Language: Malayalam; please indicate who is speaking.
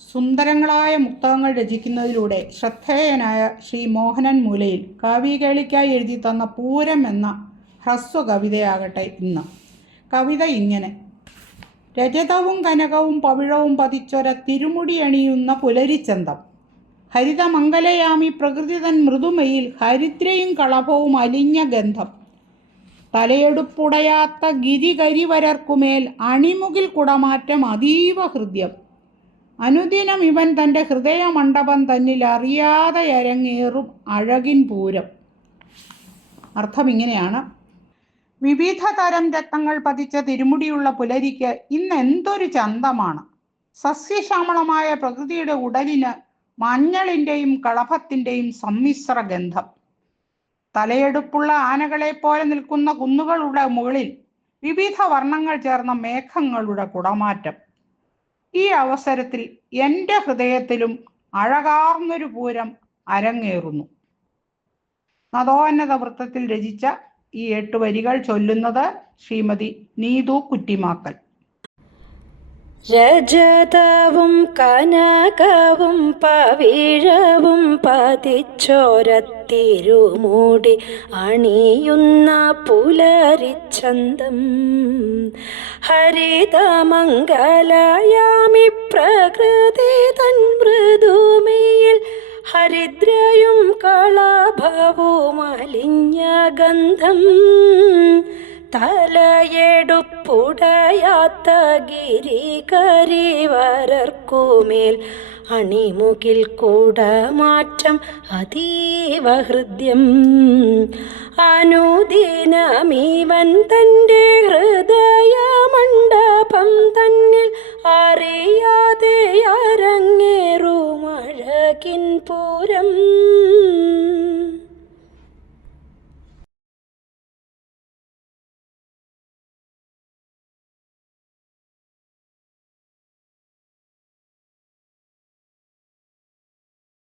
Speaker 1: സുന്ദരങ്ങളായ മുക്തകങ്ങൾ രചിക്കുന്നതിലൂടെ ശ്രദ്ധേയനായ ശ്രീ മോഹനൻ മൂലയിൽ കാവ്യകേളിക്കായി എഴുതി തന്ന പൂരം എന്ന ഹ്രസ്വ കവിതയാകട്ടെ ഇന്ന്. കവിത ഇങ്ങനെ. രജതവും കനകവും പവിഴവും പതിച്ചൊര തിരുമുടി അണിയുന്ന പുലരിച്ചന്തം. ഹരിതമംഗലയാമി പ്രകൃതിതൻ മൃദുമയിൽ ഹരിദ്രയും കളഭവും അലിഞ്ഞ ഗന്ധം. തലയെടുപ്പുടയാത്ത ഗിരികരിവരർക്കുമേൽ അണിമുകിൽ കുടമാറ്റം അതീവ ഹൃദ്യം. അനുദിനം ഇവൻ തന്റെ ഹൃദയമണ്ഡപം തന്നിൽ അറിയാതെ അരങ്ങേറും അഴകിൻ പൂരം. അർത്ഥം ഇങ്ങനെയാണ്. വിവിധ തരം രത്നങ്ങൾ പതിച്ച തിരുമുടിയുള്ള പുലരിക്ക് ഇന്ന് എന്തൊരു ചന്തമാണ്. സസ്യശ്യാമളമായ പ്രകൃതിയുടെ ഉടലിന് മഞ്ഞളിന്റെയും കളഭത്തിന്റെയും സമ്മിശ്ര ഗന്ധം. തലയെടുപ്പുള്ള ആനകളെ പോലെ നിൽക്കുന്ന കുന്നുകളുടെ മുകളിൽ വിവിധ വർണങ്ങൾ ചേർന്ന മേഘങ്ങളുടെ കുടമാറ്റം. ഈ അവസരത്തിൽ എന്റെ ഹൃദയത്തിലും അഴകാർന്നൊരു പൂരം അരങ്ങേറുന്നു. നദോന്നത വൃത്തത്തിൽ രചിച്ച ഈ എട്ട് വരികൾ ചൊല്ലുന്നത് ശ്രീമതി നീതു കുറ്റിമാക്കൽ
Speaker 2: രജതവും കനകവും പവിഴവും പതിച്ചോരത്തിരുമൂടി അണിയുന്ന പുലരിച്ചന്തം. ഹരിതമംഗലയാമി പ്രകൃതി തൻ മൃദുമയിൽ ഹരിദ്രയും കളഭവും അലിഞ്ഞ ഗന്ധം തലയെടുപ്പുടയാത്ത ഗിരികരിവരർക്കുമേൽ അണിമുകിൽ കൂടമാറ്റം അതീവ ഹൃദ്യം. അനുദിനമീവൻ തന്റെ ഹൃദയമണ്ഡപം പൂരം.